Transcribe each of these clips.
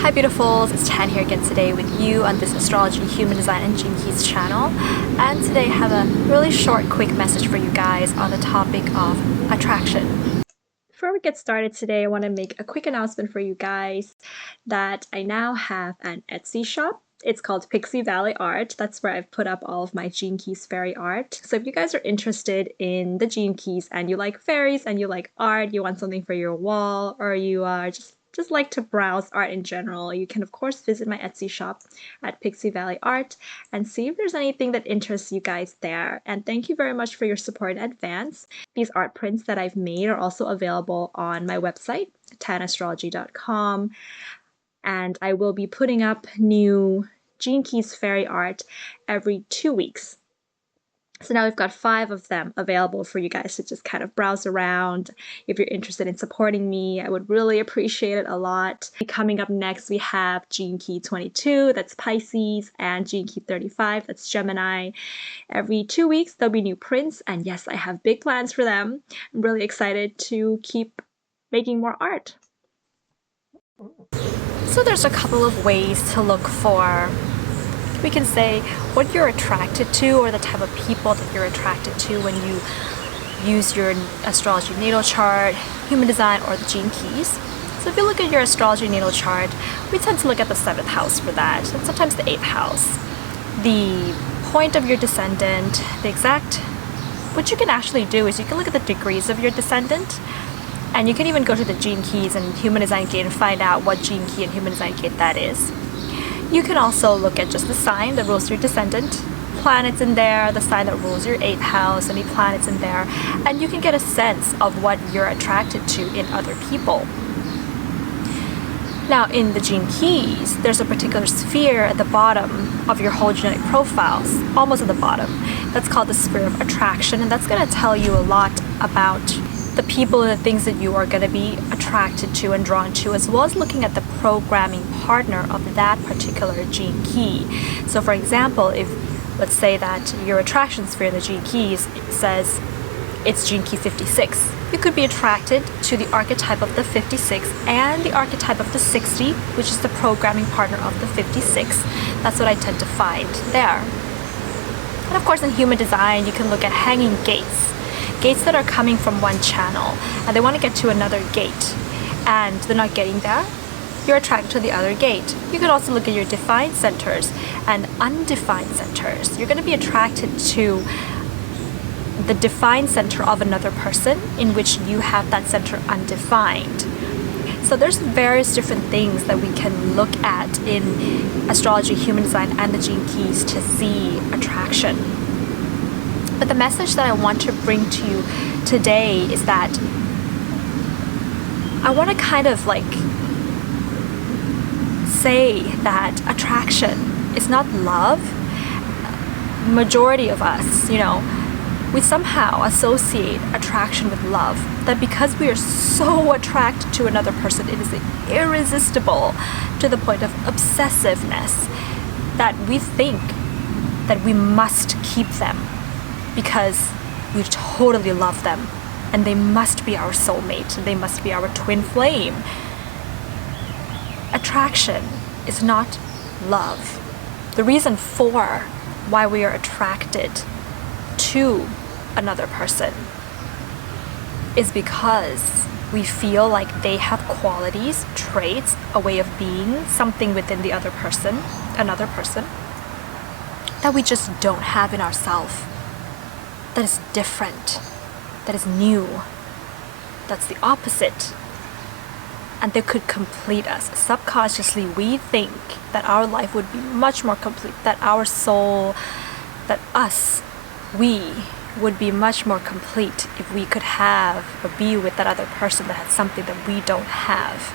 Hi beautifuls, it's Tan here again today with you on this Astrology, Human Design and Gene Keys channel. And today I have a really short, quick message for you guys on the topic of attraction. Before we get started today, I want to make a quick announcement for you guys that I now have an Etsy shop. It's called PixieValleyArt. That's where I've put up all of my Gene Keys fairy art. So if you guys are interested in the Gene Keys and you like fairies and you like art, you want something for your wall, or you are just like to browse art in general, you can of course visit my Etsy shop at PixieValleyArt and see if there's anything that interests you guys there. And thank you very much for your support in advance. These art prints that I've made are also available on my website, tanastrology.com. And I will be putting up new Gene Keys fairy art every 2 weeks. So now we've got 5 of them available for you guys to just kind of browse around. If you're interested in supporting me, I would really appreciate it a lot. Coming up next, we have Gene Key 22, that's Pisces, and Gene Key 35, that's Gemini. Every 2 weeks, there'll be new prints, and yes, I have big plans for them. I'm really excited to keep making more art. So there's a couple of ways to look for, we can say, what you're attracted to or the type of people that you're attracted to when you use your astrology natal chart, human design, or the Gene Keys. So if you look at your astrology natal chart, we tend to look at the 7th house for that, and sometimes the 8th house. The point of your descendant, what you can actually do is you can look at the degrees of your descendant, and you can even go to the Gene Keys and Human Design Gate and find out what Gene Key and Human Design Gate that is. You can also look at just the sign that rules your descendant, planets in there, the sign that rules your 8th house, any planets in there, and you can get a sense of what you're attracted to in other people. Now in the Gene Keys, there's a particular sphere at the bottom of your whole genetic profiles, almost at the bottom. That's called the sphere of attraction, and that's going to tell you a lot about the people and the things that you are going to be attracted to and drawn to, as well as looking at the programming partner of that particular Gene Key. So for example, if let's say that your attraction sphere in the Gene Keys says it's Gene Key 56, you could be attracted to the archetype of the 56 and the archetype of the 60, which is the programming partner of the 56. That's what I tend to find there. And of course in human design, you can look at hanging gates that are coming from one channel and they want to get to another gate and they're not getting there, you're attracted to the other gate. You can also look at your defined centers and undefined centers. You're going to be attracted to the defined center of another person in which you have that center undefined. So there's various different things that we can look at in astrology, human design, and the Gene Keys to see attraction. But the message that I want to bring to you today is that I want to kind of like say that attraction is not love. Majority of us, we somehow associate attraction with love. That because we are so attracted to another person, it is irresistible to the point of obsessiveness that we think that we must keep them, because we totally love them and they must be our soulmate and they must be our twin flame. Attraction is not love. The reason for why we are attracted to another person is because we feel like they have qualities, traits, a way of being, something within the other person, another person, that we just don't have in ourselves. That is different, that is new, that's the opposite, and they could complete us. Subconsciously, we think that our life would be much more complete, that our soul, that us, we would be much more complete if we could have or be with that other person that had something that we don't have.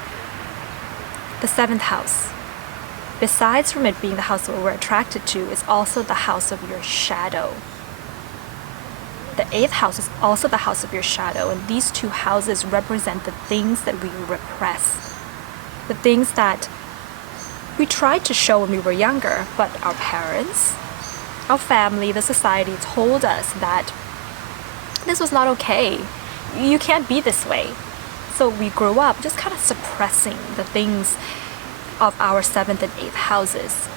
The 7th house, besides from it being the house that we're attracted to, is also the house of your shadow. The 8th house is also the house of your shadow, and these 2 houses represent the things that we repress, the things that we tried to show when we were younger, but our parents, our family, the society told us that this was not okay. You can't be this way. So we grew up just kind of suppressing the things of our 7th and 8th houses.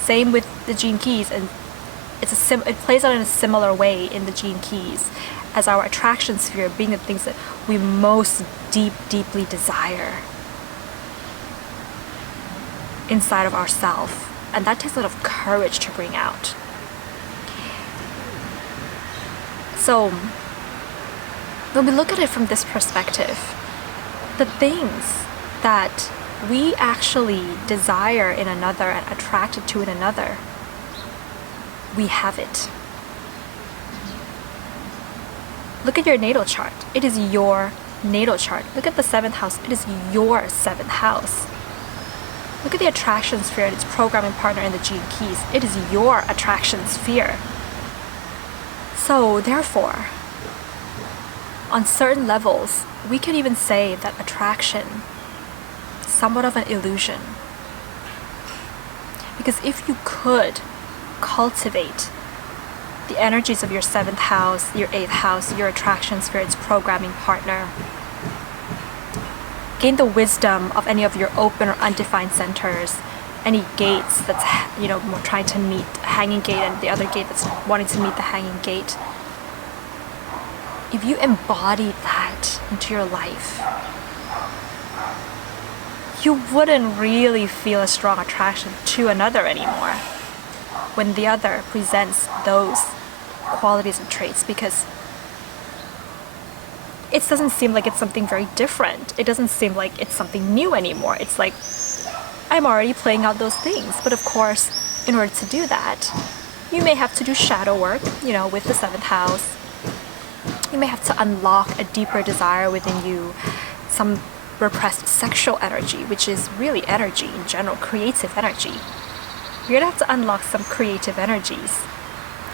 Same with the gene keys, and it plays out in a similar way in the gene keys as our attraction sphere being the things that we most deeply desire inside of ourselves. And that takes a lot of courage to bring out. So when we look at it from this perspective, the things that we actually desire in another and attracted to in another, we have it. Look at your natal chart. It is your natal chart. Look at the 7th house. It is your 7th house. Look at the attraction sphere and its programming partner in the gene keys. It is your attraction sphere. So therefore, on certain levels, we can even say that attraction is somewhat of an illusion. Because if you could cultivate the energies of your 7th house, your 8th house, your attraction sphere, its programming partner, gain the wisdom of any of your open or undefined centers, any gates that's, more trying to meet a hanging gate and the other gate that's wanting to meet the hanging gate. If you embody that into your life, you wouldn't really feel a strong attraction to another anymore when the other presents those qualities and traits, because it doesn't seem like it's something very different. It doesn't seem like it's something new anymore. It's like, I'm already playing out those things. But of course, in order to do that, you may have to do shadow work, with the 7th house. You may have to unlock a deeper desire within you, some repressed sexual energy, which is really energy in general, creative energy. You're gonna have to unlock some creative energies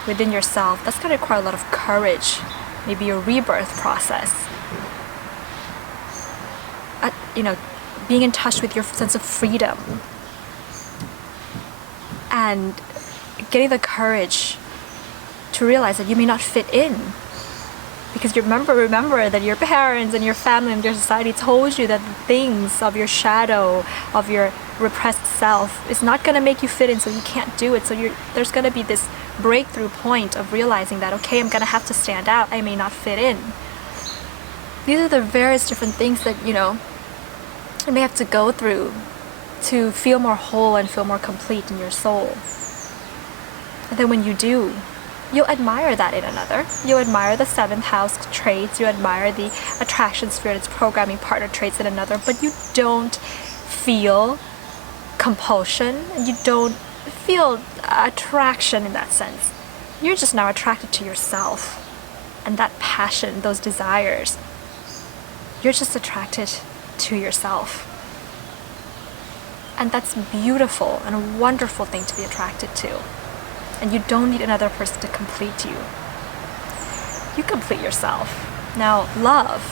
within yourself. That's gonna require a lot of courage, maybe a rebirth process. Being in touch with your sense of freedom and getting the courage to realize that you may not fit in. Because you remember that your parents and your family and your society told you that the things of your shadow, of your repressed self, is not going to make you fit in, so you can't do it. So there's going to be this breakthrough point of realizing that, okay, I'm going to have to stand out. I may not fit in. These are the various different things that, you may have to go through to feel more whole and feel more complete in your soul. And then when you do, you'll admire that in another. You'll admire the 7th house traits. You admire the attraction sphere, its programming partner traits in another. But you don't feel compulsion. You don't feel attraction in that sense. You're just now attracted to yourself. And that passion, those desires, you're just attracted to yourself. And that's beautiful and a wonderful thing to be attracted to. And you don't need another person to complete you. You complete yourself. Now, love.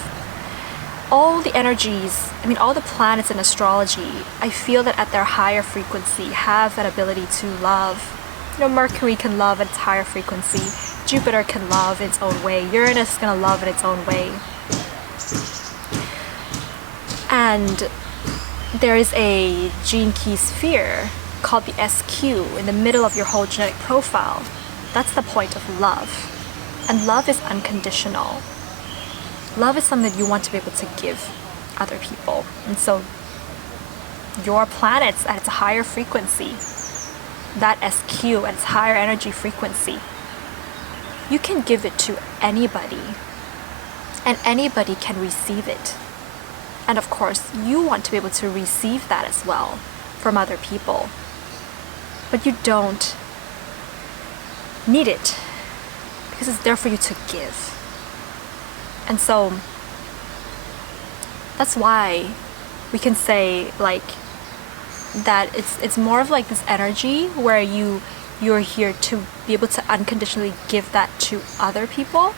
All the energies, all the planets in astrology, I feel that at their higher frequency have that ability to love. Mercury can love at its higher frequency. Jupiter can love in its own way. Uranus is going to love in its own way. And there is a gene key sphere called the SQ in the middle of your whole genetic profile. That's the point of love. And love is unconditional. Love is something that you want to be able to give other people. And so your planets at its higher frequency, that SQ at its higher energy frequency, you can give it to anybody. And anybody can receive it. And of course, you want to be able to receive that as well from other people. But you don't need it because it's there for you to give. And so that's why we can say that it's more of this energy where you're here to be able to unconditionally give that to other people.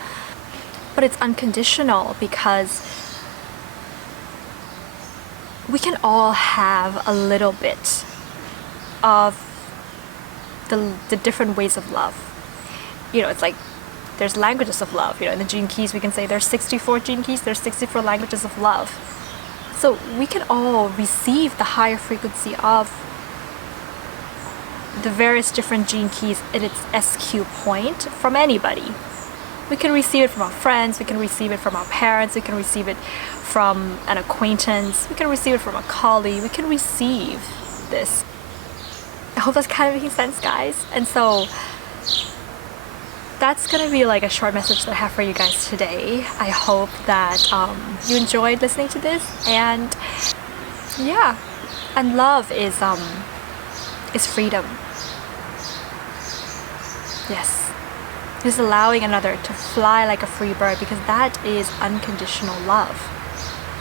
But it's unconditional because we can all have a little bit of the different ways of love. It's like there's languages of love. In the gene keys we can say there's 64 gene keys, there's 64 languages of love. So we can all receive the higher frequency of the various different gene keys in its SQ point from anybody. We can receive it from our friends, we can receive it from our parents, we can receive it from an acquaintance, we can receive it from a colleague, we can receive this. I hope that's kind of making sense, guys. And so that's gonna be like a short message that I have for you guys today. I hope that you enjoyed listening to this, and yeah, and love is freedom. Yes, just allowing another to fly like a free bird, because that is unconditional love.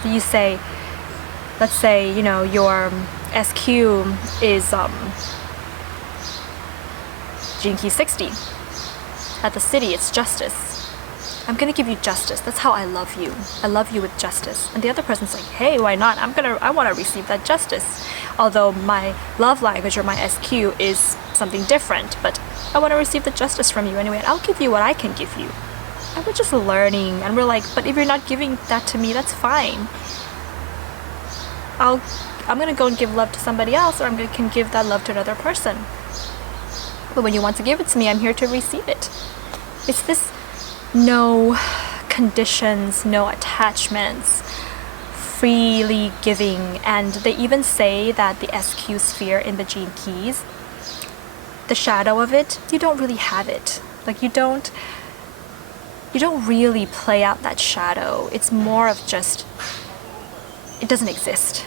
You say, let's say, you know, your SQ is gene key 60. At the city, it's justice. I'm gonna give you justice. That's how I love you. I love you with justice. And the other person's like, hey, why not? I wanna receive that justice. Although my love language or my SQ is something different, but I wanna receive the justice from you anyway, and I'll give you what I can give you. And we're just learning, and we're like, but if you're not giving that to me, that's fine. I'm gonna go and give love to somebody else, or can give that love to another person. But when you want to give it to me, I'm here to receive it. It's this no conditions, no attachments, freely giving. And they even say that the SQ sphere in the gene keys, the shadow of it, you don't really have it. Like you don't really play out that shadow. It's more of just, it doesn't exist.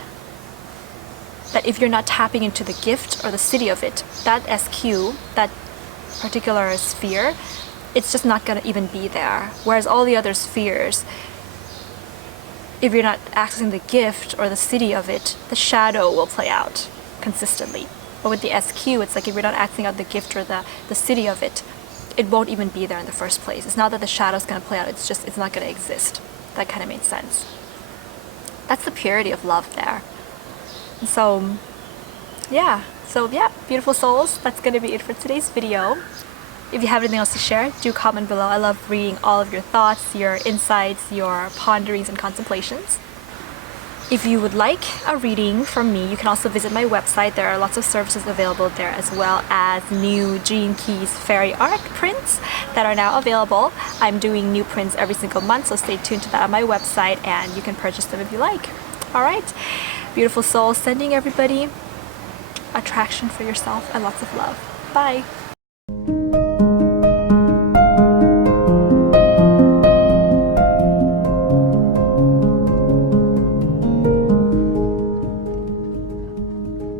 That if you're not tapping into the gift or the city of it, that SQ, that particular sphere, it's just not gonna even be there. Whereas all the other spheres, if you're not accessing the gift or the city of it, the shadow will play out consistently. But with the SQ, it's like if you're not acting out the gift or the city of it, it won't even be there in the first place. It's not that the shadow's gonna play out, it's just, it's not gonna exist. That kind of made sense. That's the purity of love there. So yeah, beautiful souls, that's gonna be it for today's video. If you have anything else to share, do comment below. I love reading all of your thoughts, your insights, your ponderings and contemplations. If you would like a reading from me, you can also visit my website. There are lots of services available there, as well as new Gene Keys Fairy Art prints that are now available. I'm doing new prints every single month, so stay tuned to that on my website, and you can purchase them if you like. All right, beautiful souls, sending everybody attraction for yourself and lots of love. Bye.